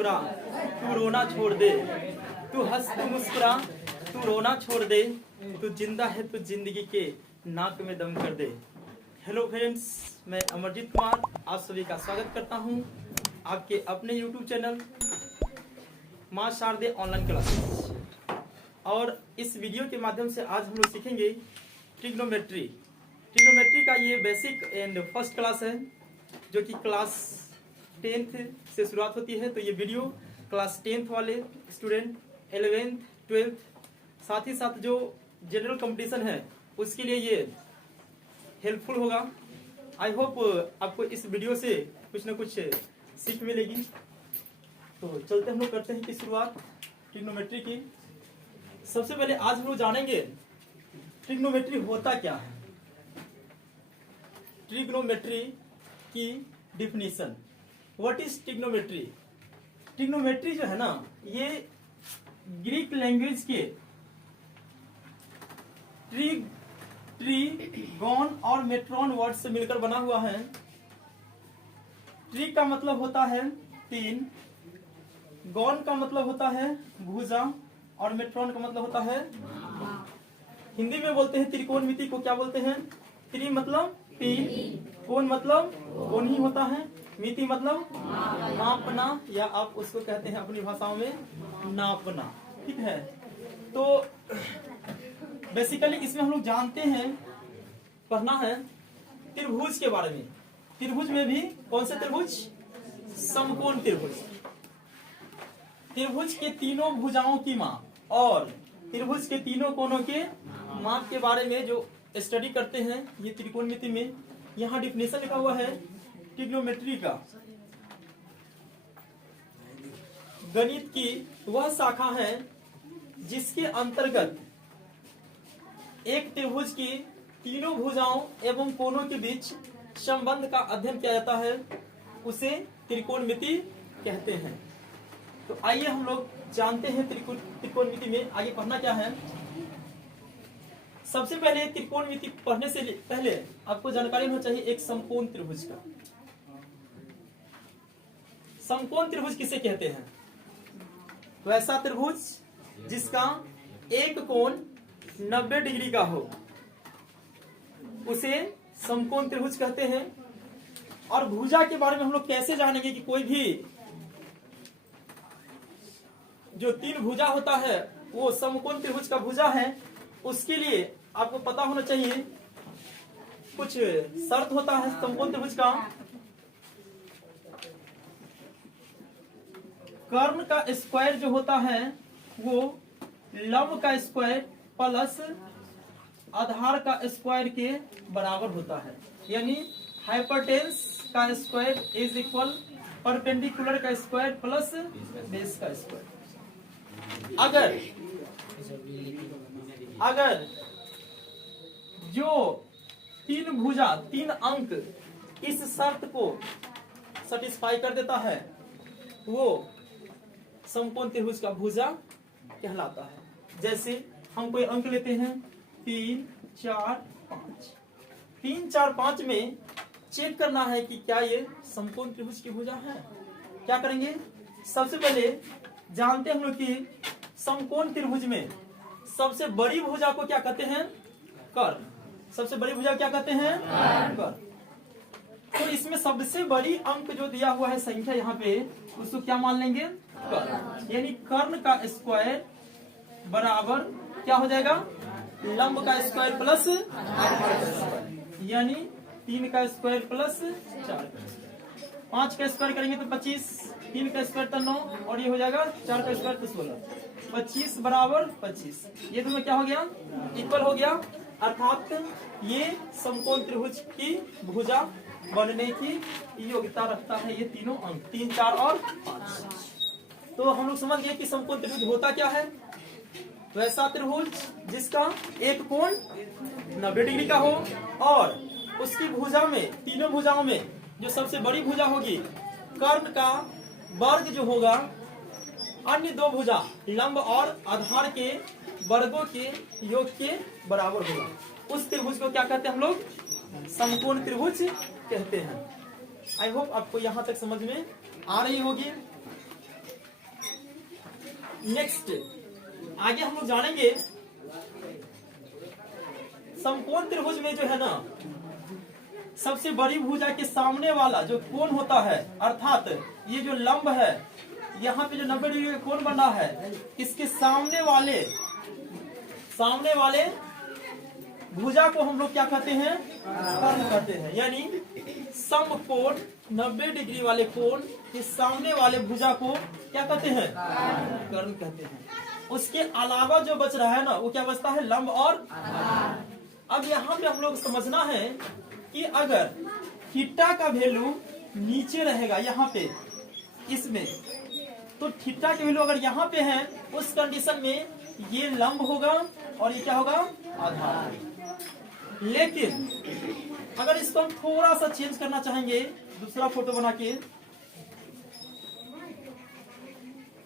मुस्कुरा तू रोना छोड़ दे, तू हंस तू मुस्कुरा तू रोना छोड़ दे, तू जिंदा है तू जिंदगी के नाक में दम कर दे। हेलो फ्रेंड्स, मैं अमरजीत कुमार आप सभी का स्वागत करता हूं आपके अपने यूट्यूब चैनल मां शारदे ऑनलाइन क्लासेस। और इस वीडियो के माध्यम से आज हम लोग सीखेंगे ट्रिग्नोमेट्री। ट्रिग्नोमेट्री का ये बेसिक एंड फर्स्ट क्लास है जो कि क्लास 10th से शुरुआत होती है। तो ये वीडियो क्लास 10th वाले स्टूडेंट, 11th, 12th, साथ ही साथ जो जनरल कंपटीशन है उसके लिए ये हेल्पफुल होगा। आई होप आपको इस वीडियो से कुछ ना कुछ सीख मिलेगी। तो चलते हम लोग करते हैं कि शुरुआत ट्रिग्नोमेट्री की। सबसे पहले आज हम लोग जानेंगे ट्रिग्नोमेट्री होता क्या है, ट्रिग्नोमेट्री की definition. What is trigonometry? Trigonometry जो है ना, ये ग्रीक लैंग्वेज के ट्रीगोन और मेट्रॉन वर्ड से मिलकर बना हुआ है। ट्री का मतलब होता है तीन, गॉन का मतलब होता है भुजा और मेट्रॉन का मतलब होता है हिंदी में बोलते हैं त्रिकोणमिति को क्या बोलते हैं? त्रि मतलब तीन, कोण मतलब कोण ही होता है, मिति मतलब नापना, या आप उसको कहते हैं अपनी भाषाओं में नापना। ठीक है, तो बेसिकली इसमें हम लोग जानते हैं, पढ़ना है त्रिभुज के बारे में। त्रिभुज में भी कौन से त्रिभुज? समकोण त्रिभुज। त्रिभुज के तीनों भुजाओं की माप और त्रिभुज के तीनों कोणों के माप के बारे में जो स्टडी करते हैं ये त्रिकोणमिति में। यहाँ डिफिनेशन लिखा हुआ है ट्रिग्नोमेट्री का। गणित की वह शाखा है जिसके अंतर्गत एक त्रिभुज की तीनों भुजाओं एवं कोणों के बीच संबंध का अध्ययन किया जाता है, उसे त्रिकोणमिति कहते हैं। तो आइए हम लोग जानते हैं त्रिकोणमिति में आगे पढ़ना क्या है। सबसे पहले त्रिकोणमिति पढ़ने से पहले आपको जानकारी होना चाहिए एक समकोण त्रिभुज का। समकोण त्रिभुज किसे कहते हैं? वैसा त्रिभुज जिसका एक कोण 90 डिग्री का हो उसे समकोण त्रिभुज कहते हैं। और भुजा के बारे में हम लोग कैसे जानेंगे कि कोई भी जो तीन भुजा होता है वो समकोण त्रिभुज का भुजा है? उसके लिए आपको पता होना चाहिए कुछ शर्त होता है समकोण त्रिभुज का। कर्ण का स्क्वायर जो होता है वो लंब का स्क्वायर प्लस आधार का स्क्वायर के बराबर होता है, यानी हाइपोटेन्यूज का स्क्वायर इज इक्वल परपेंडिकुलर का स्क्वायर प्लस बेस का स्क्वायर। अगर जो तीन भुजा तीन अंक इस शर्त को सेटिस्फाई कर देता है वो समकोण त्रिभुज का भुजा कहलाता है। जैसे हम कोई अंक लेते हैं 3, 4, 5। 3, 4, 5 में चेक करना है कि क्या ये समकोण त्रिभुज की भुजा है। क्या करेंगे? सबसे पहले जानते हैं हम लोग कि समकोण त्रिभुज में सबसे बड़ी भुजा को क्या कहते हैं? कर्ण। सबसे बड़ी भुजा क्या कहते हैं? कर्ण। तो इसमें सबसे बड़ी अंक जो दिया हुआ है संख्या यहाँ पे, उसको क्या मान लेंगे? कर्ण। यानी कर्ण का स्क्वायर बराबर क्या हो जाएगा? लंब का स्क्वायर प्लस आधार का स्क्वायर, यानी 3 का स्क्वायर प्लस 4 का स्क्वायर। 5 का स्क्वायर करेंगे तो 25, 3 का स्क्वायर तो 9 और ये हो जाएगा 4 का स्क्वायर तो 16। 25 बराबर 25, ये दोनों क्या हो गया? इक्वल हो गया। अर्थात ये समकोण त्रिभुज की भुजा बनने की योग्यता रखता है ये तीनों अंक 3, 4 और 5। तो हम लोग समझ गए कि समकोण त्रिभुज होता क्या है। वैसा त्रिभुज जिसका एक कोण 90 डिग्री का हो और उसकी भुजा में, तीनों भुजाओं में जो सबसे बड़ी भुजा होगी कर्ण का वर्ग जो होगा अन्य दो भुजा लंब और आधार के वर्गों के योग के बराबर होगा, उस त्रिभुज को क्या कहते हैं हम लोग? समकोण त्रिभुज कहते हैं। आई होप आपको यहाँ तक समझ में आ रही होगी। नेक्स्ट आगे हम लोग जानेंगे समकोण त्रिभुज में जो है ना, सबसे बड़ी भुजा के सामने वाला जो कोण होता है, अर्थात ये जो लंब है, यहाँ पे जो 90 डिग्री का कोण बना है, इसके सामने वाले भुजा को हम लोग क्या कहते हैं? कर्ण कहते हैं। यानी समकोण 90 डिग्री वाले कोण के सामने वाले भुजा को क्या कहते हैं? कर्ण कहते हैं। उसके अलावा जो बच रहा है ना, वो क्या बचता है? लंब और अब यहाँ पे हम लोग समझना है कि अगर थीटा का वैल्यू नीचे रहेगा यहाँ पे इसमें, तो थीटा के वैल्यू अगर यहाँ पे है, उस कंडीशन में ये लंब होगा और ये क्या होगा? आधार। लेकिन अगर इसको हम थोड़ा सा चेंज करना चाहेंगे, दूसरा फोटो बना के,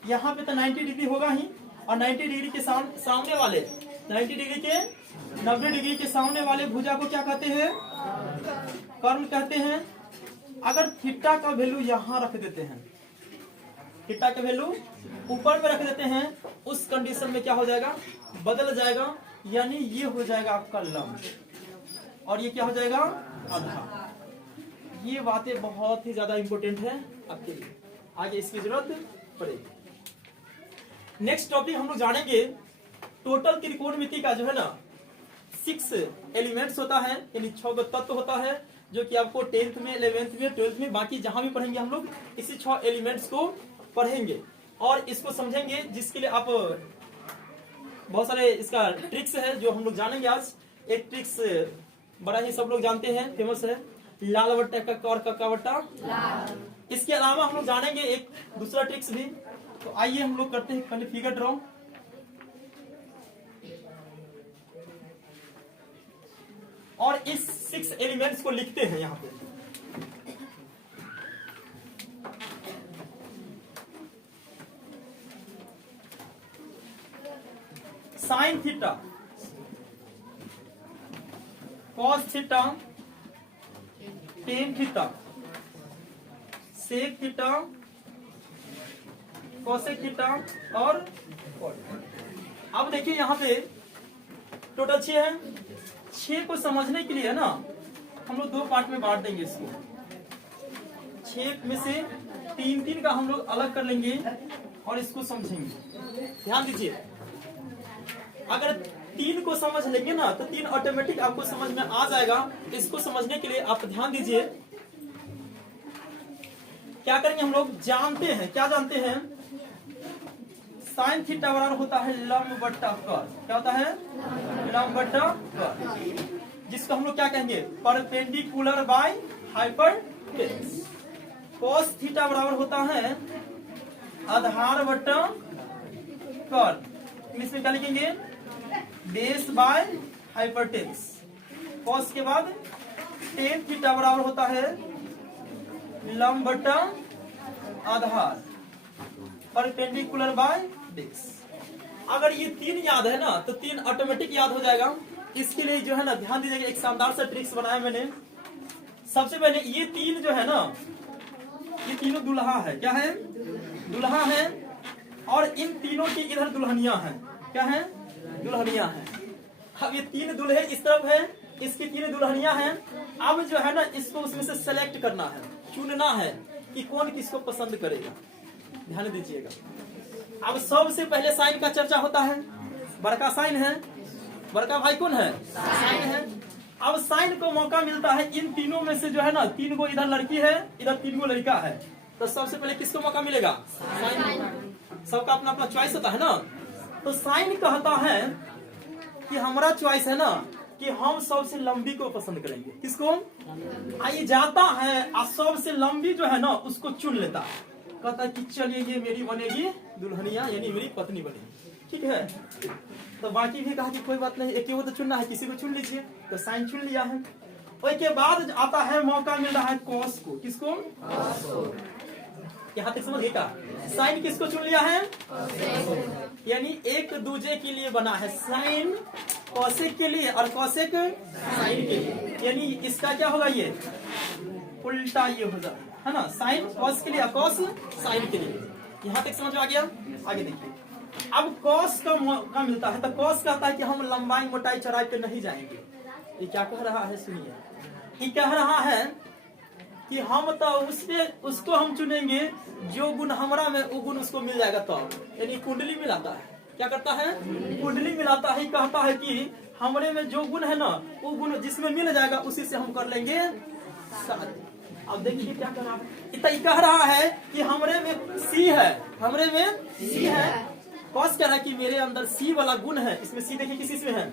यहाँ पे तो 90 डिग्री होगा ही, और 90 डिग्री के सामने वाले 90 डिग्री के 90 डिग्री के सामने वाले भुजा को क्या कहते हैं? कर्ण कहते हैं। अगर थीटा का वैल्यू यहाँ रख देते हैं, थीटा का वैल्यू ऊपर में रख देते हैं, उस कंडीशन में क्या हो जाएगा? बदल जाएगा। यानी ये हो जाएगा आपका लंब और ये क्या हो जाएगा? आधार। ये बातें बहुत ही ज्यादा इंपॉर्टेंट है आपके लिए, आगे इसकी जरूरत पड़ेगी। नेक्स्ट टॉपिक हम लोग जानेंगे टोटल त्रिकोणमिति का जो है ना 6 एलिमेंट्स होता है, यानी 6 तत्व होता है, जो कि आपको 10th में, 11th में, 12th में, बाकी जहां भी पढ़ेंगे हम लोग इसी 6 एलिमेंट्स को पढ़ेंगे और इसको समझेंगे, जिसके लिए आप बहुत सारे इसका ट्रिक्स है जो हम लोग जानेंगे आज। एक ट्रिक्स बड़ा ही सब लोग जानते हैं, फेमस है, लाल बट्टा कक्का और कक्का बट्टा लाल। इसके अलावा हम लोग जानेंगे एक दूसरा ट्रिक्स भी। तो आइए हम लोग करते हैं पहले फिगर ड्रॉ। और इस 6 एलिमेंट्स को लिखते हैं यहाँ पे। Sine theta, cos theta, tan theta, sec theta, cosec theta और अब देखिए यहाँ पे टोटल 6 है। 6 को समझने के लिए है ना, हम लोग 2 पार्ट में बांट देंगे इसको। 6 में से 3 का हम लोग अलग कर लेंगे और इसको समझेंगे। ध्यान दीजिए, अगर 3 को समझ लेंगे ना, तो 3 ऑटोमेटिक आपको समझ में आ जाएगा। इसको समझने के लिए आप ध्यान दीजिए, क्या करेंगे हम लोग? जानते हैं, क्या जानते हैं? साइन थीटा बराबर होता है लंब बट्टा कर्ण। क्या होता है? लंब बट्टा कर्ण, जिसको हम लोग क्या कहेंगे? Perpendicular by hypotenuse. Cos theta बराबर होता है आधार बट्टा कर्ण। इसमें क्या लिखेंगे? Base by hypotenuse. कॉस के बाद टेन थीटा बराबर होता है लंब बट्टा आधार, परपेंडिकुलर बाय बेस। अगर ये 3 याद है ना, तो 3 ऑटोमेटिक याद हो जाएगा। इसके लिए जो है ना, ध्यान दीजिएगा, एक शानदार सा ट्रिक्स बनाया मैंने। सबसे पहले ये 3 जो है ना, ये तीनों दुल्हा है। क्या है? दुल्हा है। और इन तीनों की इधर दुल्हनिया है। क्या है? दुल्हनिया है। अब ये 3 दुल्हे इस तरफ है, इसकी 3 दुल्हनिया हैं। अब जो है ना, इसको उसमें से सेलेक्ट करना है, चुनना है कि कौन किसको पसंद करेगा। ध्यान दीजिएगा। अब सबसे पहले साइन का चर्चा होता है। बड़का साइन है, बड़का भाई कौन है? साइन है। अब साइन को मौका मिलता है, इन तीनों में से जो है ना, 3 को इधर लड़की है, इधर 3 को लड़का है, तो सबसे पहले किसको मौका मिलेगा? साइन। सबका अपना अपना चॉइस होता है ना। तो साइन कहता है कि हमारा चॉइस है ना, कि हम सबसे लंबी को पसंद करेंगे। किसको? आइए जाता है और सबसे लंबी जो है ना, उसको चुन लेता है। कहता है कि चलिए ये मेरी बनेगी दुल्हनिया, यानी मेरी पत्नी बनेगी। ठीक है। तो बाकी भी कहा कि कोई बात नहीं, एक ही वो तो चुनना है, किसी को चुन लीजिए। तो साइन चुन लिया है। उसके बाद आता है, मौका मिल रहा है कॉस को। किसको? यहाँ तक समझिएगा। साइन किसको चुन लिया है? यानी एक दूजे के लिए बना है, साइन कॉसेक के लिए और कॉसेक साइन के लिए। यानी इसका क्या होगा? ये उल्टा ये हो जाएगा, है ना। साइन कॉस के लिए, कॉस साइन के लिए। यहाँ तक समझ में आ गया? आगे देखिए, अब कॉस का मौका मिलता है तो कॉस कहता है कि हम लंबाई मोटाई चौड़ाई पे नहीं जाएंगे। ये क्या कह रहा है सुनिए, ये कह रहा है कि हम तो उसको हम चुनेंगे जो गुण हमारा में वो गुण उसको मिल जाएगा। तो यानी कुंडली मिलाता है, क्या करता है, कुंडली मिलाता है, कहता है कि हमारे में जो गुण है ना वो गुण जिसमें मिल जाएगा उसी से हम कर लेंगे शादी। अब देखिए क्या कर रहा है, इतना कह रहा है कि हमरे में सी है, हमरे में सी है। कौस कह रहा है कि मेरे अंदर सी वाला गुण है। इसमें सी देखिए किस इसमें है,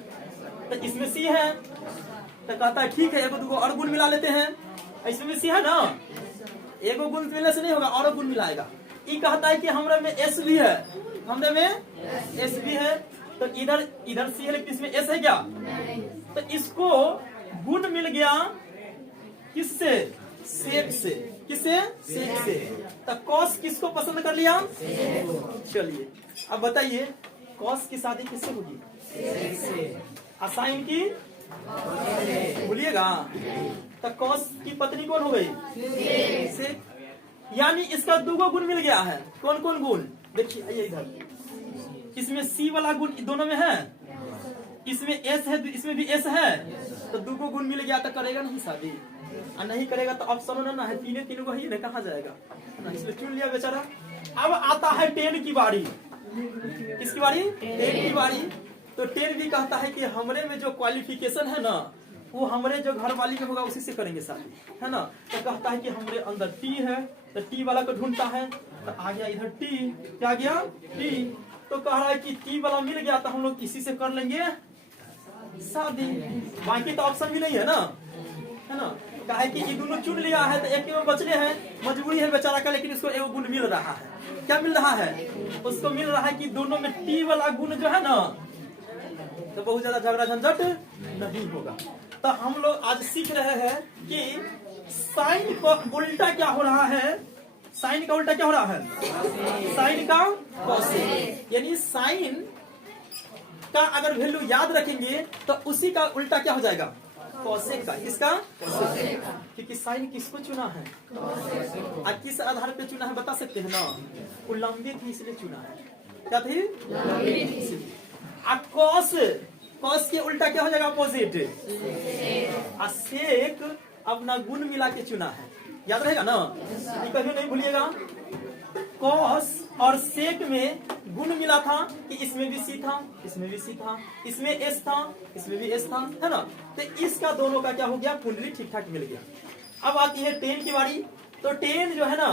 तो इसमें सी है। तो कहता है ठीक है, एगो दूगो और गुण मिला लेते हैं। इसमें भी सी है ना, एगो गुण मिलने से नहीं होगा, और गुण मिलाएगा। ये कहता है कि हमरे में एस भी है, हमरे में एस भी है। तो इधर सी है लेकिन इसमें एस है क्या, तो इसको गुण मिल गया किससे, सेक से। किससे, सेक से। तो कॉस किसको पसंद कर लिया, चलिए अब बताइए कॉस की शादी किससे होगी, साइन की भूलिएगा। तो कॉस की पत्नी कौन हो गई, सेक। यानी इसका दूगो गुण मिल गया है। कौन कौन गुण देखिए, आइए इधर। इसमें सी वाला गुण दोनों में है, इसमें एस है, इसमें भी एस है। तो दूगो गुण मिल गया तो करेगा नहीं शादी, और नहीं करेगा तो ऑप्शन ना है, तीनों को ही ना, कहाँ जाएगा, इसलिए चुन लिया बेचारा। अब आता है 10 की बारी। किसकी बारी, 10 की बारी। तो 10 भी कहता है कि हमरे में जो क्वालिफिकेशन है ना वो हमरे जो घर वाली में होगा उसी से करेंगे शादी, है ना। तो कहता है कि हमरे अंदर टी है, तो टी वाला को ढूंढता है। तो आ गया इधर टी, क्या गया टी। तो कह रहा है कि टी वाला मिल गया तो हम लोग इसी से कर लेंगे शादी। बाकी तो ऑप्शन भी नहीं है ना, है ना। कहा है कि ये दोनों चुन लिया है तो एक में बचने हैं, मजबूरी है बेचारा का। लेकिन इसको एक गुण मिल रहा है, क्या मिल रहा है, उसको मिल रहा है कि दोनों में टी वाला गुण जो है ना तो बहुत ज्यादा झगड़ा झंझट नहीं होगा। तो हम लोग आज सीख रहे हैं कि साइन का उल्टा क्या हो रहा है, साइन का उल्टा क्या हो रहा है, साइन का कोसेक। यानी साइन का अगर वैल्यू याद रखेंगे तो उसी का उल्टा क्या हो जाएगा, कोसेक का। किसका, कोसेक। क्योंकि साइन किसको चुना है, और किस आधार पे चुना है बता सकते हैं ना, वो लंबी थी इसलिए चुना है। क्या थी, कॉस, कॉस के उल्टा क्या हो जाएगा, अपोजिट। सेक अपना गुण मिला के चुना है, याद रहेगा ना, ये कभी नहीं भूलिएगा। कॉस और सेक में गुण मिला था कि इसमें भी सी था, इसमें भी सी था, इसमें एस था, इसमें भी एस था, है ना। तो इसका दोनों का क्या हो गया, कुंडली ठीक ठाक मिल गया। अब आती है 10 की बारी। तो 10 जो है ना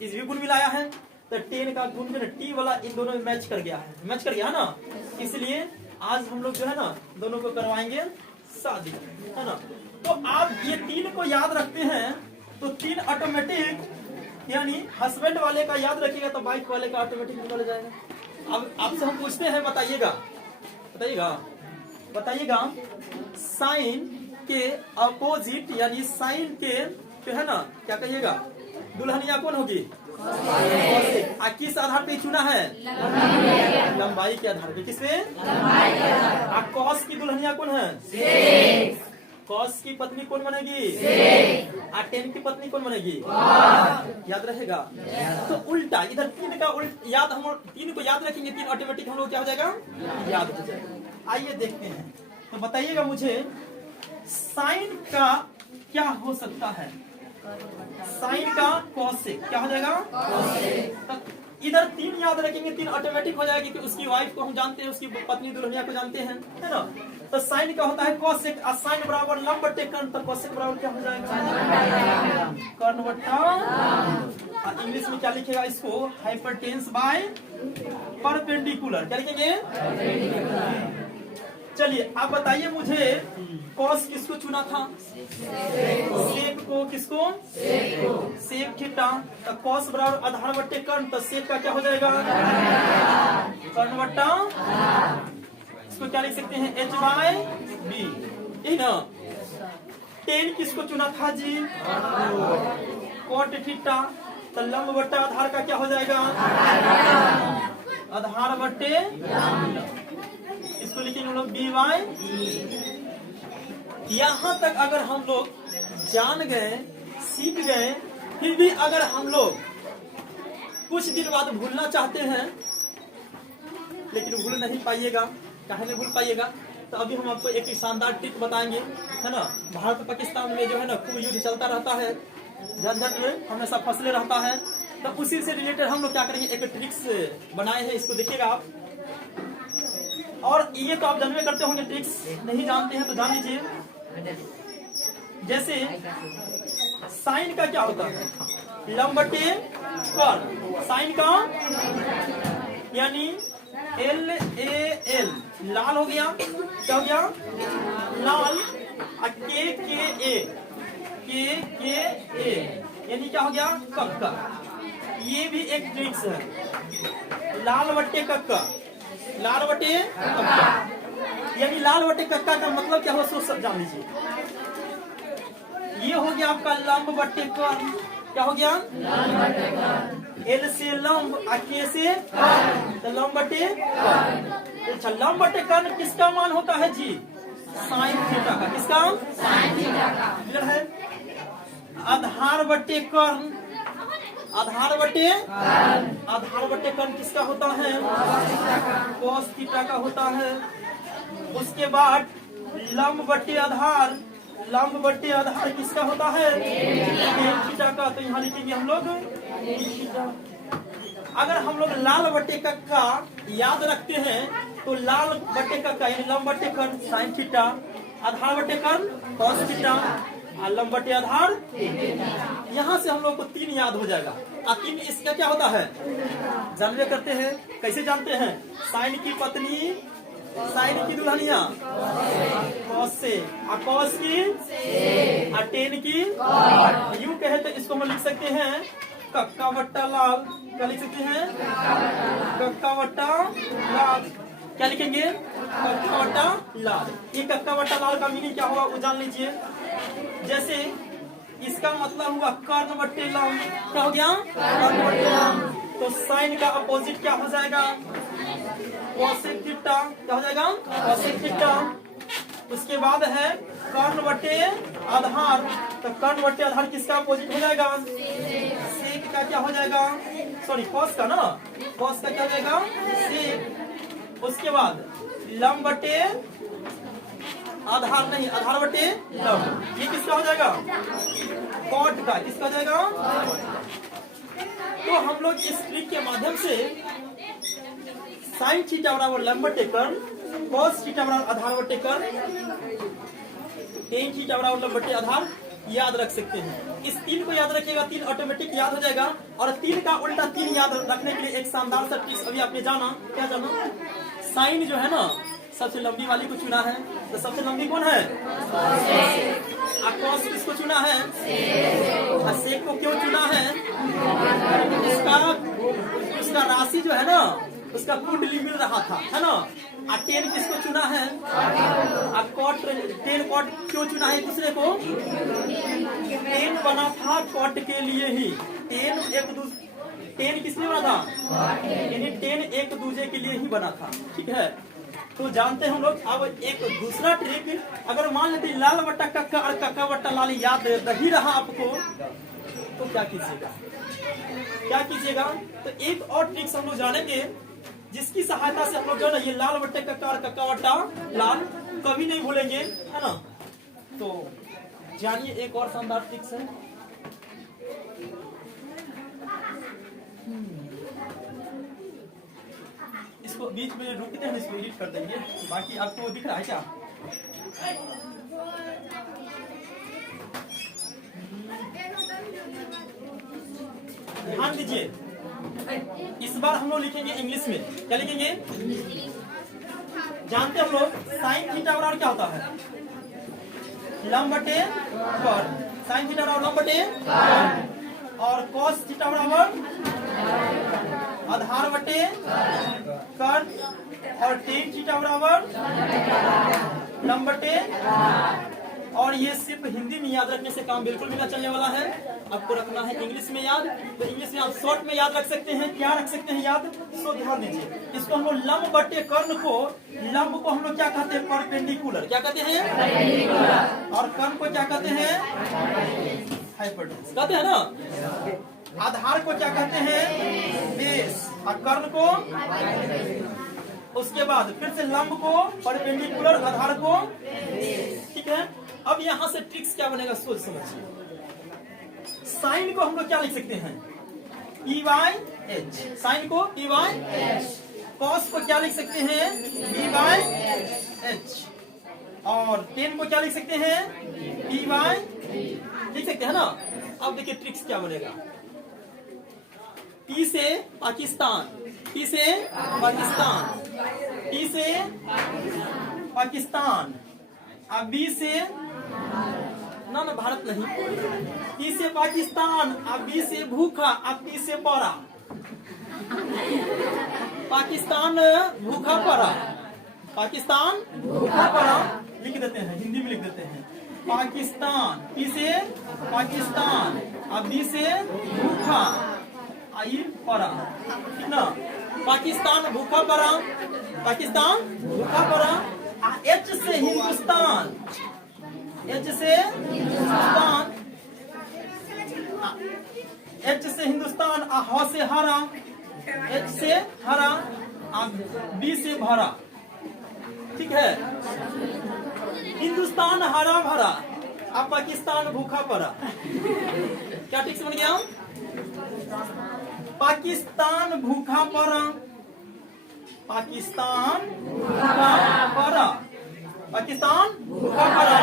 इस भी गुण मिलाया है, तो 10 का गुण जो है टी वाला इन दोनों में मैच कर गया है, मैच कर गया है ना। इसलिए आज हम लोग जो है ना दोनों को करवाएंगे शादी, है ना। तो आप ये 3 को याद रखते हैं तो 3 ऑटोमेटिक, यानी हस्बैंड वाले का याद रखिएगा तो वाइफ वाले का ऑटोमेटिक निकल जाएगा। अब आपसे हम पूछते हैं, बताइएगा बताइएगा बताइएगा साइन के अपोजिट यानी साइन के जो है ना क्या कहिएगा, दुल्हनिया कौन होगी, किस आधार पे चुना है, लंबाई के आधार पे। किसपे, कॉस की दुल्हनिया कौन है, कॉस की पत्नी कौन बनेगी, 10 की पत्नी कौन बनेगी, याद रहेगा। तो उल्टा इधर 3 का याद, हम 3 को याद रखेंगे, 3 ऑटोमेटिक हम लोग क्या हो जाएगा, याद हो जाएगा। आइए देखते हैं, तो बताइएगा मुझे साइन का क्या हो सकता है, साइन का कोसेक क्या हो जाएगा। इधर 3 याद रखेंगे, 3 ऑटोमेटिक हो जाएगी कि उसकी वाइफ को हम जानते हैं, उसकी पत्नी दुल्हनिया को जानते हैं, है ना। तो साइन का होता है कोसेक, साइन बराबर लंब बटे कर्ण। तो कोसेक बराबर क्या हो जाएगा, कर्ण बटा, इंग्लिश में क्या लिखेगा इसको, हाइपोटेन्यूज बाय परपेंडिकुलर। क्या लिखेंगे, चलिए आप बताइए मुझे कॉस किसको चुना था, सेक को। किसको, सेक थीटा। तो कॉस बराबर आधार बट्टे कर्ण, तो सेक का क्या हो जाएगा, कर्ण बट्टा, इसको क्या लिख सकते हैं, h बाय बी, यही ना। 10 किसको चुना था जी, कोट थीटा। तो लंब बट्टा आधार का क्या हो जाएगा, आधार बट्टे, इसको लिखेंगे हम लोग बी बाय। यहाँ तक अगर हम लोग जान गए, सीख गए, फिर भी अगर हम लोग कुछ दिन बाद भूलना चाहते हैं लेकिन भूल नहीं पाइएगा। काहे नहीं भूल पाइएगा? तो अभी हम आपको एक शानदार ट्रिक बताएंगे, है ना। भारत पाकिस्तान में जो है ना खूब युद्ध चलता रहता है, झंझट में हमेशा फंसले रहता है। तो उसी से रिलेटेड हम लोग क्या करेंगे, एक ट्रिक्स बनाए हैं, इसको देखिएगा आप। और ये तो आप जानवे करते होंगे, ट्रिक्स नहीं जानते हैं तो जान लीजिए। जैसे साइन का क्या होता है, लंब बटे कर्ल। साइन का यानी LAL लाल हो गया, क्या हो गया लाल। KKA यानी क्या हो गया कक्का। ये भी एक ट्रिक्स है, लाल बट्टे कक्का। लाल बटे कक्का यानी लाल बटे कक्का का मतलब क्या हो सो सब जान लीजिए। ये हो गया आपका लंब बट्टे कर्ल। क्या हो गया L से लंब, K से तो लंब बटे कर्ल। अच्छा, लंब बटे कर्ल किसका मान होता है जी, साइन थीटा का। किसका, साइन थीटा का। क्लियर है। आधार बटे कर्ल, आधार बटे आधार बटे कर्ल किसका होता है, कॉस थीटा का होता है। उसके बाद लंब बटे आधार, लंब बटे आधार किसका होता है, टेन थीटा का। तो यहाँ लिखेंगे हम लोग थीटा। अगर हम लोग लाल बटे कक्का याद रखते हैं तो लाल बटे कक्का यानी लंब बटे कर्ल साइन थीटा, आधार बटे कर्ल कॉस थीटा, लंब बटे आधार। यहाँ से हम लोग को 3 याद हो जाएगा। और 3 इसका क्या होता है जानवे करते हैं। कैसे जानते हैं, साइन की पत्नी, साइन की दुल्हनिया कॉस से, और कॉस की और टेन की। यूं कहे तो इसको हम लिख सकते हैं कक्का वट्टा लाल। क्या लिख सकते हैं, कक्का वट्टा लाल। क्या लिखेंगे, कक्का वट्टा लाल। ये कक्का वट्टा लाल का मीनिंग क्या होगा वो जान लीजिए। जैसे इसका मतलब हुआ कर्ण बट्टे लंब। क्या हो गया, कर्ण बट्टे लंब। तो साइन का अपोजिट क्या हो जाएगा, कोसेक थीटा। क्या हो जाएगा, कोसेक थीटा। उसके बाद है कर्ण बट्टे आधार। तो कर्ण बट्टे आधार किसका अपोजिट हो जाएगा, सेक का क्या हो जाएगा, सॉरी कॉस का ना, कॉस का क्या हो जाएगा सेक। उसके बाद लंब बट्टे आधार नहीं, आधार बटे लंब। ये किसका हो जाएगा, कॉट का। किसका हो जाएगा। तो हम लोग इस ट्रिक के माध्यम से साइन थीटा बराबर लंब बटे कर्ल, कॉस थीटा बराबर आधार बटे कर्ल, टेन थीटा बराबर लंब बटे आधार याद रख सकते हैं। इस 3 को याद रखिएगा, 3 ऑटोमेटिक याद हो जाएगा। और 3 का उल्टा 3 याद रखने के लिए एक शानदार सा ट्रिक्स अभी आपने जाना। क्या जाना, साइन जो है ना सबसे लंबी वाली को चुना है, तो सबसे लंबी कौन है, कॉस किसको चुना है, सेक को क्यों चुना है, उसका राशि जो है ना उसका कुंडली मिल रहा था, है ना। और टेन किसको चुना है, कॉट। टेन कॉट क्यों चुना है दूसरे को, टेन बना था कॉट के लिए ही। टेन किसने बना था, यानी टेन एक दूसरे के लिए ही बना था। ठीक है, तो जानते हैं हम लोग। अब एक दूसरा ट्रिक, अगर मान लेते लाल बट्टा कक्का और कक्का बट्टा लाल याद नहीं रहा आपको तो क्या कीजिएगा, क्या कीजिएगा। तो एक और ट्रिक्स हम लोग जानेंगे जिसकी सहायता से हम लोग जो है ना ये लाल बट्टे कक्का और कक्का बट्टा लाल कभी नहीं भूलेंगे, है ना। तो जानिए एक और शानदार ट्रिक्स है। इसको बीच में रुकते हैं, इसको एडिट कर देंगे। बाकी आपको दिख रहा है क्या, ध्यान दीजिए। इस बार हम लोग लिखेंगे इंग्लिश में। क्या लिखेंगे, जानते हम लोग साइन थीटा बराबर क्या होता है, लंब बटे कर्ल। साइन थीटा बराबर लंब बटे कर्ल, और कॉस थीटा बराबर आधार बटे कर्ल, और टेन थीटा बराबर लंब बटे। और ये सिर्फ हिंदी में याद रखने से काम बिल्कुल भी ना चलने वाला है, आपको रखना है इंग्लिश में याद। तो इंग्लिश में आप शॉर्ट में याद रख सकते हैं। क्या रख सकते हैं याद, सो ध्यान दीजिए। इसको हम लोग लंब बटे कर्ण को, लंब को हम लोग क्या कहते हैं, परपेंडिकुलर। क्या कहते हैं, परपेंडिकुलर। और कर्ण को क्या कहते हैं, हाइपोटेन्यूस कहते हैं ना। आधार को क्या कहते हैं, बेस, और कर्ण को। उसके बाद फिर से लंब को परपेंडिकुलर, आधार को, ठीक है। अब यहां से ट्रिक्स क्या बनेगा सोच समझिए। साइन को हम लोग क्या लिख सकते हैं, ई वाई एच, साइन को ई वाई एच, कॉस को क्या लिख सकते हैं, ई वाई एच, और टेन को क्या लिख सकते हैं, ई वाई, लिख सकते हैं ना। अब देखिए ट्रिक्स क्या बनेगा। पी से पाकिस्तान, पी से पाकिस्तान, पी से पाकिस्तान, अब बी से ना भारत नहीं, पी से पाकिस्तान, अब बी से भूखा, अब पी से परा, पाकिस्तान भूखा पड़ा, पाकिस्तान भूखा पड़ा, लिख देते हैं, हिंदी में लिख देते हैं। पाकिस्तान, पी से पाकिस्तान, अब बी से भूखा, आई पड़ा, ठीक ना। पाकिस्तान भूखा पड़ा, पाकिस्तान भूखा पड़ा, एच से हिंदुस्तान, एच से हिंदुस्तान, एच से हिंदुस्तान, ह से हरा, एच से हरा, बी से भरा, ठीक है। हिंदुस्तान हरा भरा, अब पाकिस्तान भूखा पड़ा, क्या ठीक से बन गया। पाकिस्तान भूखा पड़ा, पाकिस्तान भूखा पड़ा, पाकिस्तान भूखा पड़ा,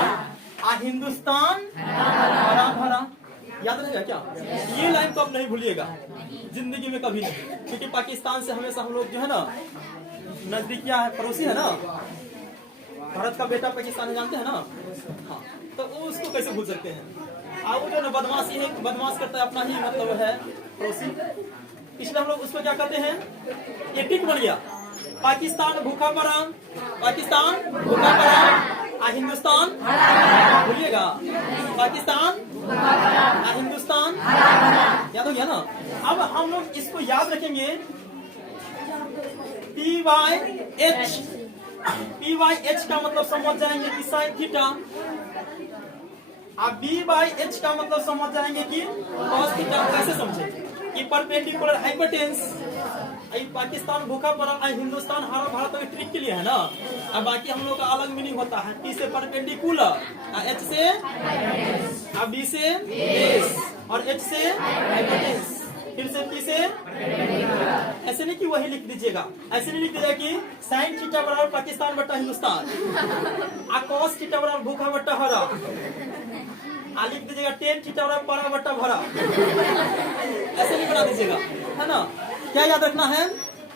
हिंदुस्तान हरा भरा। याद रहेगा क्या, ये लाइन तो आप नहीं भूलिएगा जिंदगी में कभी नहीं, क्योंकि पाकिस्तान से हमेशा हम लोग जो है ना नजदीकिया है, पड़ोसी है ना, भारत का बेटा पाकिस्तान जानते हैं ना, हाँ, तो उसको कैसे भूल सकते हैं। वो जो ना बदमाशी है, बदमाश करता है, अपना ही मतलब है पड़ोसी, इसलिए हम लोग उसको क्या कहते हैं, ये टिक बन गया। पाकिस्तान भूखा पड़ा, पाकिस्तान भूखा पड़ा, हिंदुस्तान, भूलिएगा, पाकिस्तान हिंदुस्तान, याद हो गया ना। अब हम लोग इसको याद रखेंगे, P Y H, P Y H का मतलब समझ जाएंगे कि साइन थीटा, अब बी वाई एच का मतलब समझ जाएंगे कि कॉस थीटा। कैसे समझेंगे कि परपेंडिकुलर हाइपोटेन्स, पाकिस्तान भूखा पड़ा, हिंदुस्तान हरा भरा, तो ट्रिक के लिए है ना। अब बाकी हम लोग का अलग मीनिंग होता है, पी से परपेंडिकुलर, एच से, अब बी से बेस, और एच से हाइपोटेन्स, फिर से पी से, ऐसे नहीं कि वही लिख दीजिएगा, ऐसे नहीं लिख दीजिएगा कि साइन थीटा बराबर पाकिस्तान बट्टा हिंदुस्तान, कॉस थीटा बराबर भूखा बट्टा हरा, लिख दीजिएगा टेन थीटा बराबर परा बट्टा भरा, ऐसे नहीं बना दीजिएगा, है ना। क्या याद रखना है,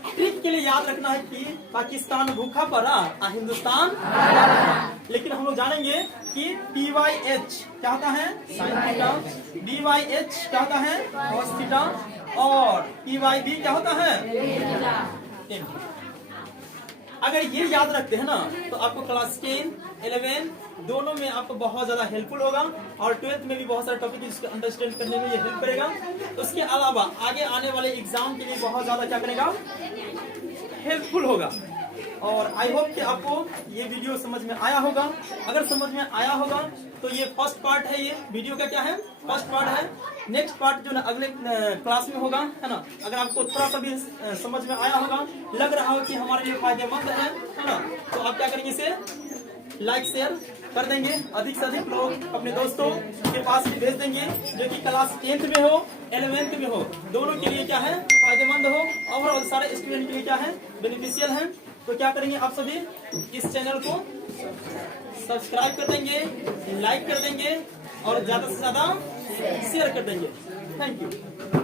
ट्रिक के लिए याद रखना है कि पाकिस्तान भूखा पड़ा, हिंदुस्तान, लेकिन हम लोग जानेंगे कि पी वाई एच क्या होता है, sine theta, B Y H क्या होता है, कॉस थीटा, और पी वाई बी क्या होता है, टेन। अगर ये याद रखते हैं ना तो आपको क्लास 10, 11 दोनों में आपको बहुत ज्यादा हेल्पफुल होगा, और 12th में भी बहुत सारे टॉपिक इसको अंडरस्टैंड करने में ये हेल्प करेगा। उसके अलावा आगे आने वाले एग्जाम के लिए बहुत ज्यादा क्या करेगा, हेल्पफुल होगा। और आई होप कि आपको ये वीडियो समझ में आया होगा। अगर समझ में आया होगा तो ये फर्स्ट पार्ट है, ये वीडियो का क्या है, फर्स्ट पार्ट है। नेक्स्ट पार्ट जो ना अगले क्लास में होगा, है ना। अगर आपको थोड़ा सा भी समझ में आया होगा, लग रहा हो कि हमारे लिए फायदेमंद है ना, तो आप क्या करेंगे, इसे लाइक शेयर कर देंगे, अधिक से अधिक लोग अपने दोस्तों के पास भी भेज देंगे जो कि क्लास 10th में हो, 11th में हो, दोनों के लिए क्या है, फायदेमंद हो, ओवरऑल सारे स्टूडेंट के लिए क्या है, बेनिफिशियल है। तो क्या करेंगे आप सभी, इस चैनल को सब्सक्राइब कर देंगे, लाइक कर देंगे, और ज्यादा से ज्यादा शेयर कर देंगे। Thank you.